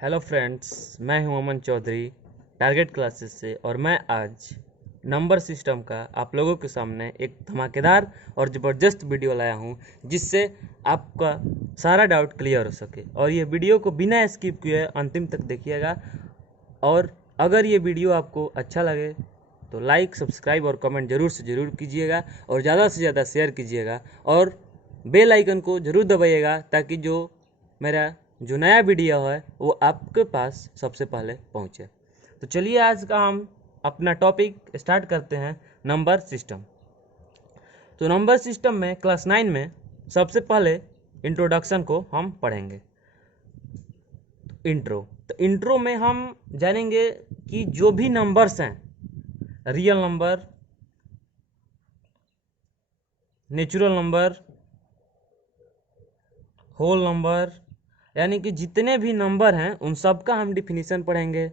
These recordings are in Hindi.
हेलो फ्रेंड्स, मैं हूं अमन चौधरी टारगेट क्लासेस से। और मैं आज नंबर सिस्टम का आप लोगों के सामने एक धमाकेदार और ज़बरदस्त वीडियो लाया हूं, जिससे आपका सारा डाउट क्लियर हो सके। और ये वीडियो को बिना स्किप किए अंतिम तक देखिएगा। और अगर ये वीडियो आपको अच्छा लगे तो लाइक, सब्सक्राइब और कमेंट ज़रूर से ज़रूर कीजिएगा और ज़्यादा से ज़्यादा शेयर कीजिएगा और बेल आइकन को ज़रूर दबाइएगा, ताकि मेरा जो नया वीडियो है वो आपके पास सबसे पहले पहुंचे। तो चलिए आज का हम अपना टॉपिक स्टार्ट करते हैं, नंबर सिस्टम। तो नंबर सिस्टम में क्लास 9 में सबसे पहले इंट्रोडक्शन को हम पढ़ेंगे। तो इंट्रो में हम जानेंगे कि जो भी नंबर्स हैं, real number, natural number, whole number, यानी कि जितने भी नंबर हैं उन सब का हम डिफिनीशन पढ़ेंगे,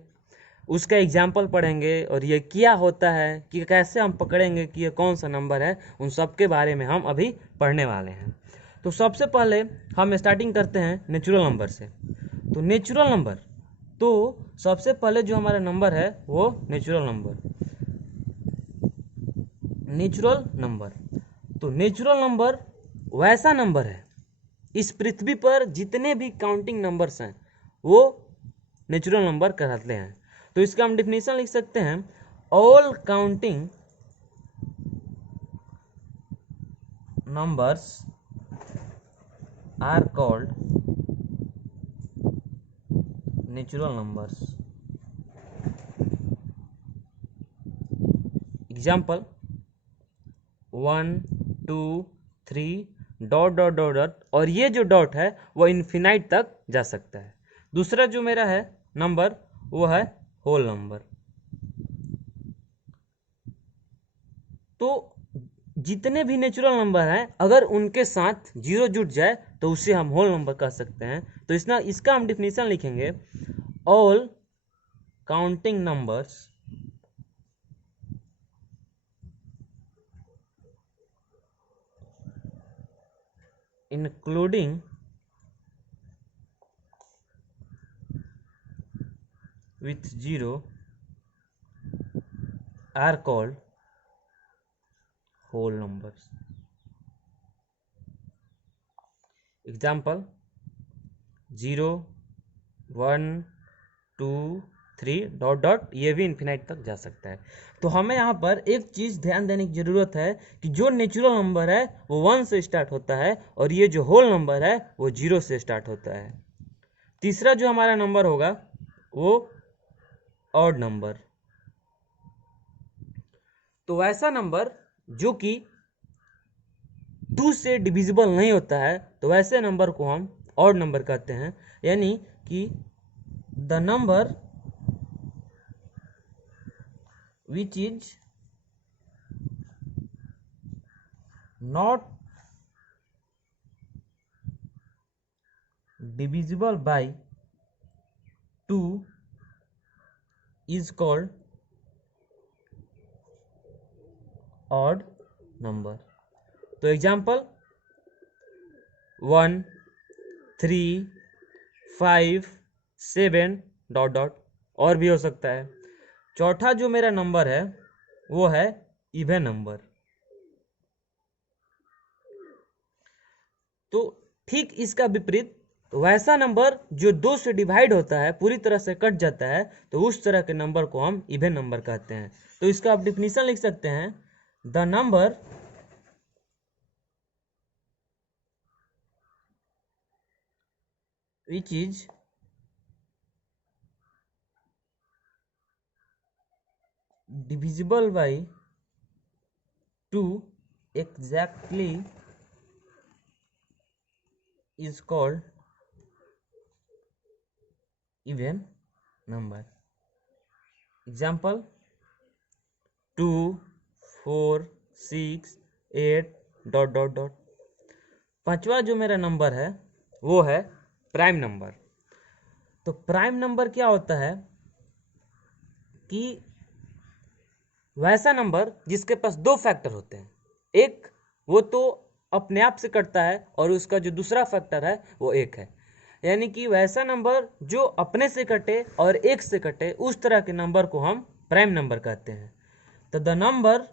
उसका एग्जाम्पल पढ़ेंगे और ये क्या होता है, कि कैसे हम पकड़ेंगे कि ये कौन सा नंबर है, उन सब के बारे में हम अभी पढ़ने वाले हैं। तो सबसे पहले हम स्टार्टिंग करते हैं नेचुरल नंबर से। तो नेचुरल नंबर, तो सबसे पहले जो हमारा नंबर है वो नेचुरल नंबर। तो नेचुरल नंबर वैसा नंबर है, इस पृथ्वी पर जितने भी काउंटिंग नंबर्स हैं वो नेचुरल नंबर कहलाते हैं। तो इसका हम डिफिनीशन लिख सकते हैं, all counting numbers are called natural numbers. Example 1, 2, 3 dot dot dot dot, और ये जो डॉट है वो इन्फिनाइट तक जा सकता है। दूसरा जो मेरा है नंबर वो है होल नंबर। तो जितने भी नेचुरल नंबर हैं, अगर उनके साथ जीरो जुड़ जाए तो उसे हम होल नंबर कह सकते हैं। तो इसका हम डिफिनीशन लिखेंगे, all counting numbers including with zero are called whole numbers. Example 0, 1, 2, 3 dot dot, ये भी इन्फिनाइट तक जा सकता है। तो हमें यहाँ पर एक चीज़ ध्यान देने की ज़रूरत है कि जो नेचुरल नंबर है वो 1 से स्टार्ट होता है और ये जो होल नंबर है वो 0 से स्टार्ट होता है। तीसरा जो हमारा नंबर होगा वो ऑड नंबर। तो वैसा नंबर जो कि 2 से डिविजिबल नहीं होता है, तो वैसे नंबर को हम ऑड नंबर कहते हैं। यानी कि the number which is not divisible by 2 is called odd number. तो एग्जाम्पल 1, 3, 5, 7 डॉट डॉट, और भी हो सकता है। चौथा जो मेरा नंबर है वो है इवन नंबर। तो ठीक इसका विपरीत, वैसा नंबर जो 2 से डिवाइड होता है, पूरी तरह से कट जाता है, तो उस तरह के नंबर को हम इवन नंबर कहते हैं। तो इसका आप डिफिनीशन लिख सकते हैं, the number which is divisible by 2 exactly is called even number. Example 2, 4, 6, 8 dot dot dot. पांचवा जो मेरा नंबर है वो है प्राइम नंबर। तो प्राइम नंबर क्या होता है कि वैसा नंबर जिसके पास 2 फैक्टर होते हैं, एक वो तो अपने आप से कटता है और उसका जो दूसरा फैक्टर है वो 1 है। यानी कि वैसा नंबर जो अपने से कटे और एक से कटे, उस तरह के नंबर को हम प्राइम नंबर कहते हैं। तो the number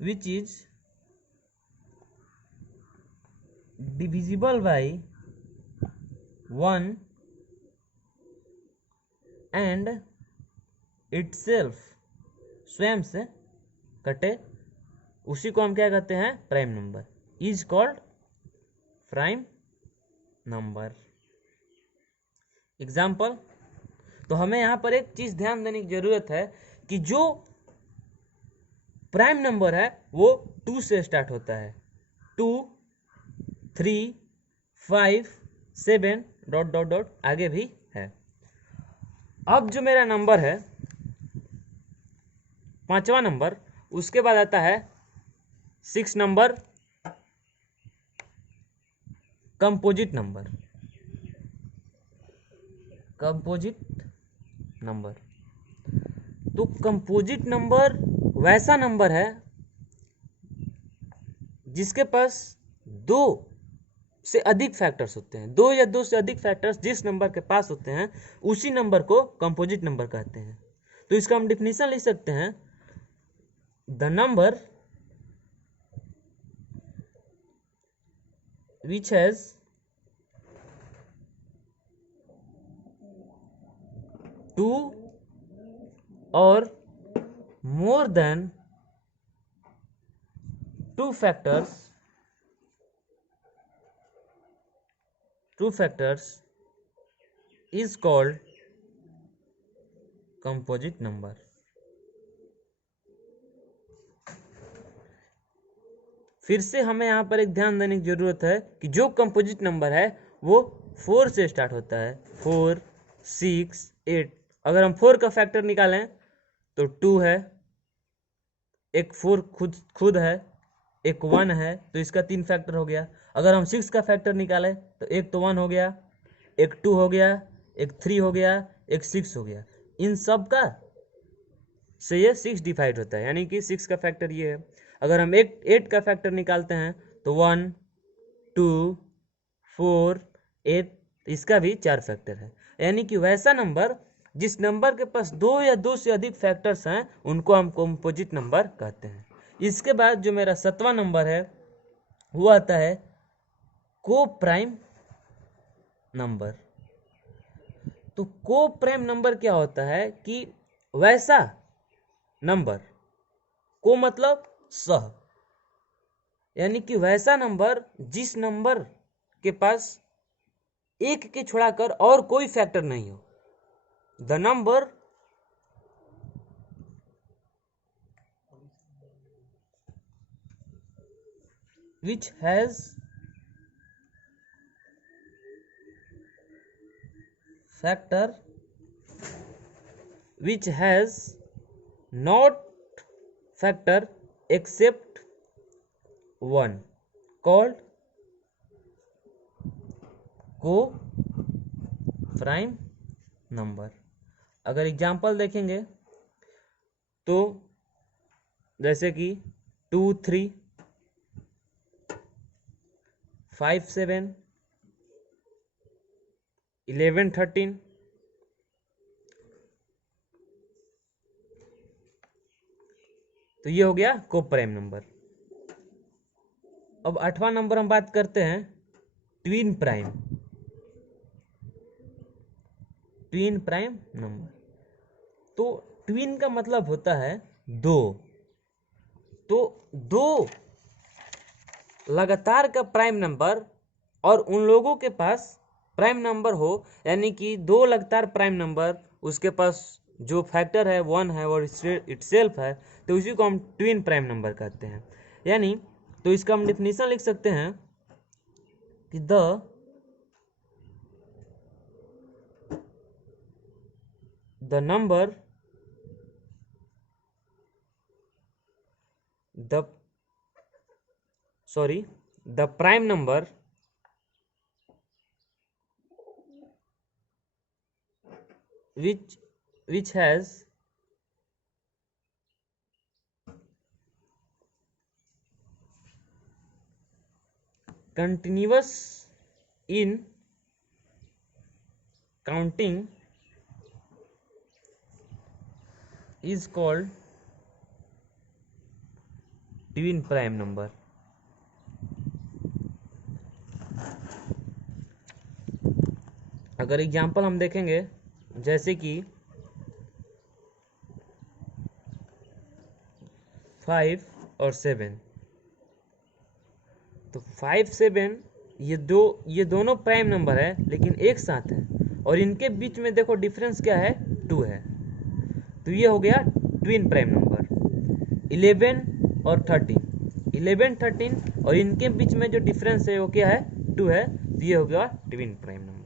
which is divisible by 1 and itself, स्वयं से कटे, उसी को हम क्या कहते हैं? Prime number. Is called prime number. Example, तो हमें यहाँ पर एक चीज ध्यान देने की जरूरत है कि जो प्राइम नंबर है वो 2 से स्टार्ट होता है। 2, 3, 5, 7 डॉट डॉट डॉट आगे भी है। अब जो मेरा नंबर है 5वां नंबर, उसके बाद आता है 6 number, composite number. Composite number, तो कंपोजिट नंबर वैसा नंबर है जिसके पास 2 से अधिक फैक्टर्स होते हैं। 2 या 2 से अधिक फैक्टर्स जिस नंबर के पास होते हैं उसी नंबर को कंपोजिट नंबर कहते हैं। तो इसका हम डिफिनीशन लिख सकते हैं, the number which has two or more than 2 factors is called composite number। फिर से हमें यहाँ पर एक ध्यान देने की जरूरत है कि जो कंपोजिट नंबर है वो 4 से स्टार्ट होता है। 4, 6, 8। अगर हम 4 का फैक्टर निकालें तो 2 है, एक 4 खुद है, एक 1 है, तो इसका 3 फैक्टर हो गया। अगर हम 6 का फैक्टर निकालें तो एक तो 1 हो गया, एक 2 हो गया, एक 3 हो गया, एक 6 हो गया। इन सब का से ये 6 डिवाइड होता है, यानी कि 6 का फैक्टर ये है। अगर हम 8 का फैक्टर निकालते हैं तो 1, 2, 4, 8, इसका भी 4 फैक्टर है। यानी कि वैसा नंबर जिस नंबर के पास 2 या 2 से अधिक फैक्टर्स हैं उनको हम कंपोजिट नंबर कहते हैं। इसके बाद जो मेरा 7वां नंबर है वो आता है को प्राइम नंबर। तो को प्राइम नंबर क्या होता है कि वैसा नंबर, को मतलब सह, यानी कि वैसा नंबर जिस नंबर के पास एक के छोड़ाकर और कोई फैक्टर नहीं हो। The number which has factor which has not factor except 1 called को प्राइम नंबर। अगर एग्जाम्पल देखेंगे तो जैसे कि 2, 3, 5, 7, 11, 13, तो ये हो गया को प्राइम नंबर। अब 8वां नंबर हम बात करते हैं twin prime. Twin prime number, तो ट्विन का मतलब होता है 2। तो 2 लगातार का प्राइम नंबर और उन लोगों के पास प्राइम नंबर हो, यानी कि 2 लगातार प्राइम नंबर, उसके पास जो फैक्टर है 1 है और इटसेल्फ है, तो उसी को हम ट्विन प्राइम नंबर कहते हैं। यानी तो इसका हम डिफिनीशन लिख सकते हैं कि the number the prime number which has continuous in counting is called twin prime number. अगर एग्जाम्पल हम देखेंगे जैसे कि 5 और 7, तो 5 7 ये दोनों प्राइम नंबर है लेकिन एक साथ है, और इनके बीच में देखो डिफरेंस क्या है, 2 है। तो ये हो गया ट्विन प्राइम नंबर। 11 और 13 और इनके बीच में जो डिफरेंस है वो क्या है, 2 है। तो ये हो गया ट्विन प्राइम नंबर।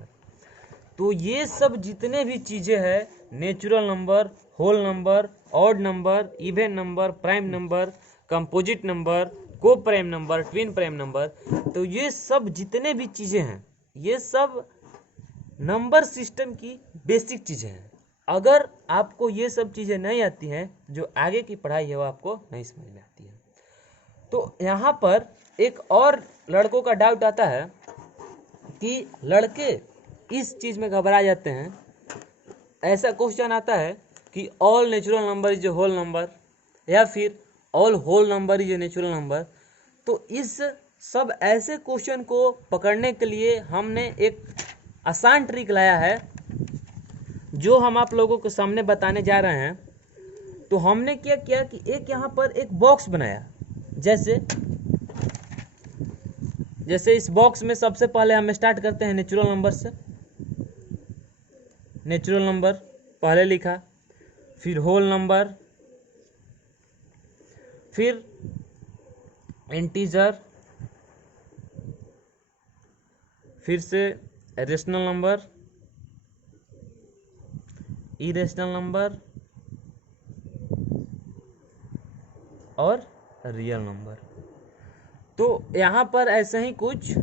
तो ये सब जितने भी चीज़ें हैं, natural number, whole number, odd number, even number, prime number, composite number, coprime number, twin prime number, तो ये सब जितने भी चीज़ें हैं ये सब नंबर सिस्टम की बेसिक चीज़ें हैं। अगर आपको ये सब चीज़ें नहीं आती हैं, जो आगे की पढ़ाई है वो आपको नहीं समझ में आती है। तो यहाँ पर एक और लड़कों का डाउट आता है कि लड़के इस चीज़ में घबरा जाते हैं। ऐसा क्वेश्चन आता है कि all natural number is a whole number, या फिर all whole number is a natural number. तो इस सब ऐसे क्वेश्चन को पकड़ने के लिए हमने एक आसान ट्रिक लाया है, जो हम आप लोगों के सामने बताने जा रहे हैं। तो हमने क्या किया कि एक यहाँ पर एक बॉक्स बनाया। जैसे इस बॉक्स में सबसे पहले हम स्टार्ट करते हैं नेचुरल नंबर से। नेचुरल नंबर पहले लिखा, फिर होल नंबर, फिर इंटीजर, फिर से रेशनल नंबर, इरेशनल नंबर और रियल नंबर। तो यहाँ पर ऐसे ही कुछ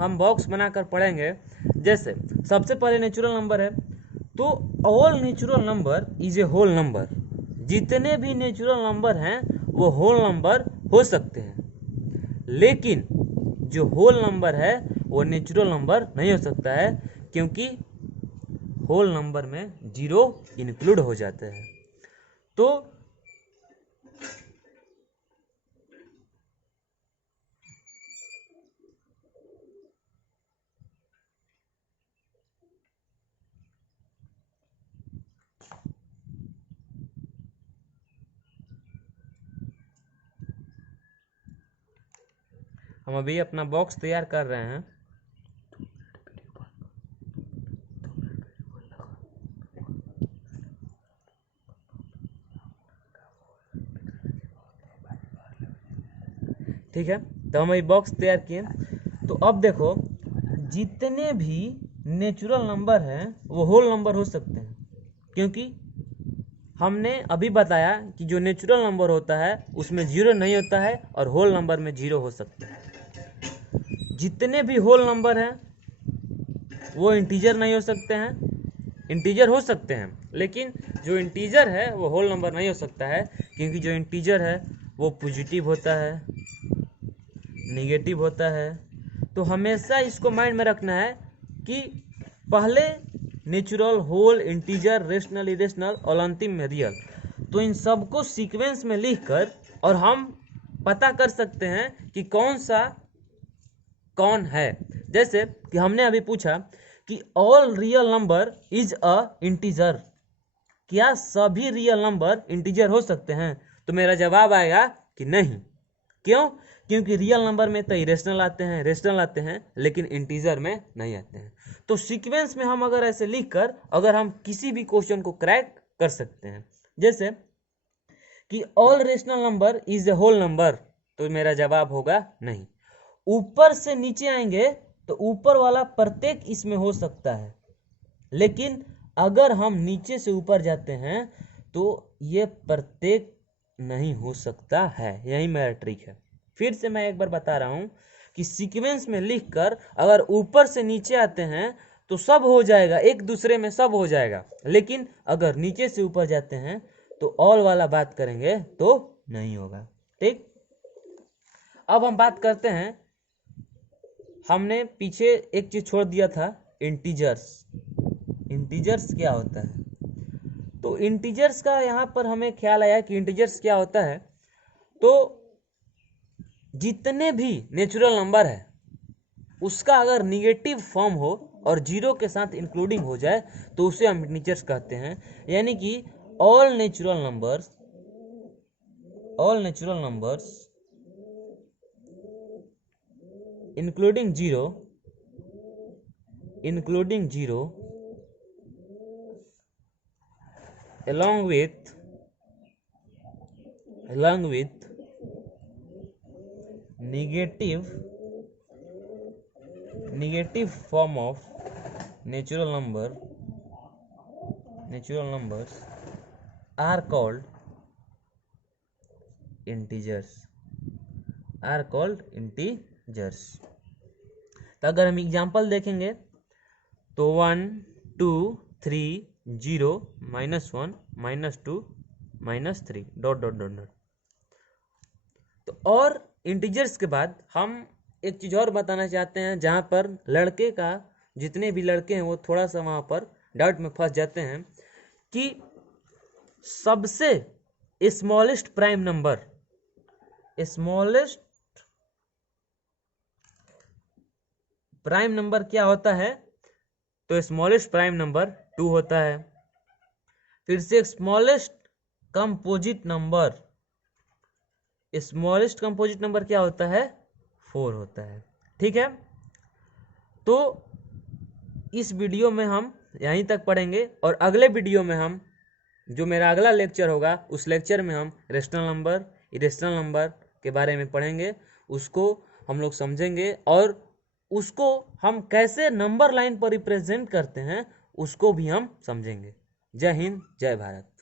हम बॉक्स बनाकर पढ़ेंगे। जैसे सबसे पहले नेचुरल नंबर है, तो all natural number is a whole number. जितने भी नेचुरल नंबर हैं वो होल नंबर हो सकते हैं, लेकिन जो होल नंबर है वो नेचुरल नंबर नहीं हो सकता है, क्योंकि होल नंबर में 0 इंक्लूड हो जाते हैं। तो हम अभी अपना बॉक्स तैयार कर रहे हैं। ठीक है, तो हम अभी बॉक्स तैयार किए। तो अब देखो, जितने भी नेचुरल नंबर हैं वो होल नंबर हो सकते हैं, क्योंकि हमने अभी बताया कि जो नेचुरल नंबर होता है उसमें 0 नहीं होता है और होल नंबर में 0 हो सकता है। जितने भी होल नंबर हैं वो इंटीजर नहीं हो सकते हैं। इंटीजर हो सकते हैं, लेकिन जो इंटीजर है वो होल नंबर नहीं हो सकता है, क्योंकि जो इंटीजर है वो पॉजिटिव होता है, नेगेटिव होता है। तो हमेशा इसको माइंड में रखना है कि पहले natural, whole, integer, rational, irrational और अंतिम में रियल। तो इन सबको सीक्वेंस में लिखकर और हम पता कर सकते हैं कि कौन सा कौन है। जैसे कि हमने अभी पूछा कि all real number is a integer, क्या सभी रियल नंबर इंटीजर हो सकते हैं? तो मेरा जवाब आएगा कि नहीं। क्यों? क्योंकि रियल नंबर में तो इरेशनल आते हैं, रेशनल आते हैं, लेकिन इंटीजर में नहीं आते हैं। तो सीक्वेंस में हम अगर ऐसे लिखकर अगर हम किसी भी क्वेश्चन को क्रैक कर सकते हैं, जैसे कि all rational number is a whole number, तो मेरा जवाब होगा नहीं। ऊपर से नीचे आएंगे तो ऊपर वाला प्रत्येक इसमें हो सकता है, लेकिन अगर हम नीचे से ऊपर जाते हैं तो ये प्रत्येक नहीं हो सकता है। यही मेरा ट्रिक है। फिर से मैं एक बार बता रहा हूँ कि सीक्वेंस में लिखकर अगर ऊपर से नीचे आते हैं तो सब हो जाएगा, एक दूसरे में सब हो जाएगा, लेकिन अगर नीचे से ऊपर जाते हैं तो ऑल वाला बात करेंगे तो नहीं होगा। ठीक, अब हम बात करते हैं हमने पीछे एक चीज छोड़ दिया था, इंटीजर्स। इंटीजर्स क्या होता है? तो इंटीजर्स का यहाँ पर हमें ख्याल आया कि इंटीजर्स क्या होता है। तो जितने भी नेचुरल नंबर है उसका अगर निगेटिव फॉर्म हो और जीरो के साथ इंक्लूडिंग हो जाए तो उसे हम इंटीजर्स कहते हैं। यानी कि all natural numbers including zero along with negative form of natural numbers are called integers। तो अगर हम एग्जाम्पल देखेंगे तो 1 2 3 0 -1 -2 -3 डॉट डॉट डॉट डॉट। तो और इंटीजर्स के बाद हम एक चीज़ और बताना चाहते हैं, जहाँ पर लड़के का जितने भी लड़के हैं वो थोड़ा सा वहाँ पर डाउट में फंस जाते हैं कि सबसे स्मॉलेस्ट प्राइम नंबर क्या होता है? तो स्मॉलेस्ट प्राइम नंबर 2 होता है। फिर से स्मॉलेस्ट कंपोजिट नंबर क्या होता है? 4 होता है। ठीक है, तो इस वीडियो में हम यहीं तक पढ़ेंगे और अगले वीडियो में हम जो मेरा अगला लेक्चर होगा उस लेक्चर में हम रेशनल नंबर, इरेशनल नंबर के बारे में पढ़ेंगे। उसको हम लोग समझेंगे और उसको हम कैसे नंबर लाइन पर रिप्रेजेंट करते हैं उसको भी हम समझेंगे। जय हिंद, जय भारत।